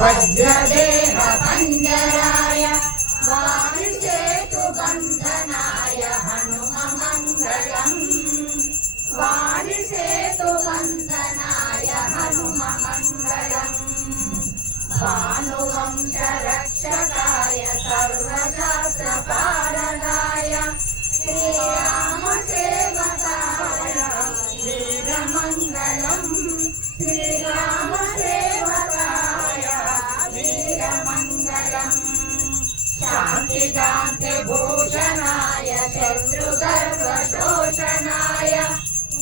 भद्रदेह पंजराय वारिसेतुबन्धनाय हनुममङ्गलम् वारिसेतुबन्धनाय हनुममङ्गलम् भानुवंशरक्षकाय सर्वशास्त्रपारगाय श्रीरामसेवकाय वीरमङ्गलम् श्रीरामसेवकाय वीरमङ्गलम् शान्तिदान्ते भूषणाय शत्रुगर्वशोषणाय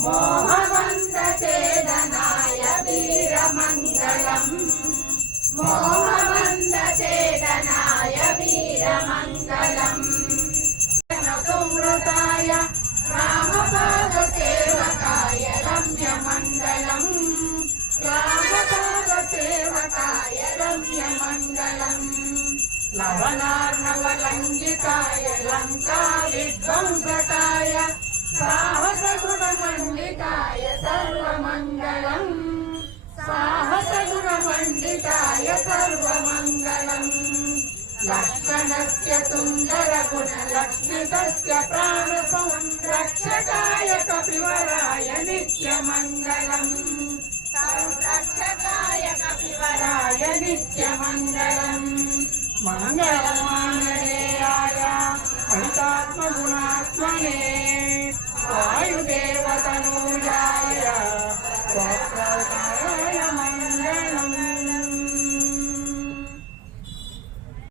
मोहबन्धछेदनाय वीरमङ्गलम् मोहबन्धछेदनाय वीरमङ्गलम् सुमृताय रामपादसेवकाय रम्यमङ्गलम् रामपादसेवकाय रम्यमङ्गलम् लवणार्णवलङ्घिताय लङ्काविध्वंसकाय साहसगुणमण्डिताय सर्वमङ्गलम् साहसगुणमण्डिताय सर्वमङ्गलम् लक्ष्मणस्य सुन्दरगुणलक्ष्मितस्य प्राणसंरक्षकाय कपिवराय नित्यमङ्गलम् संरक्षकाय कपिवराय नित्यमङ्गलम् मङ्गलमाङ्गलेयाय हरितात्मगुणात्मने वायुदेवतनूजाय स्वप्रवताय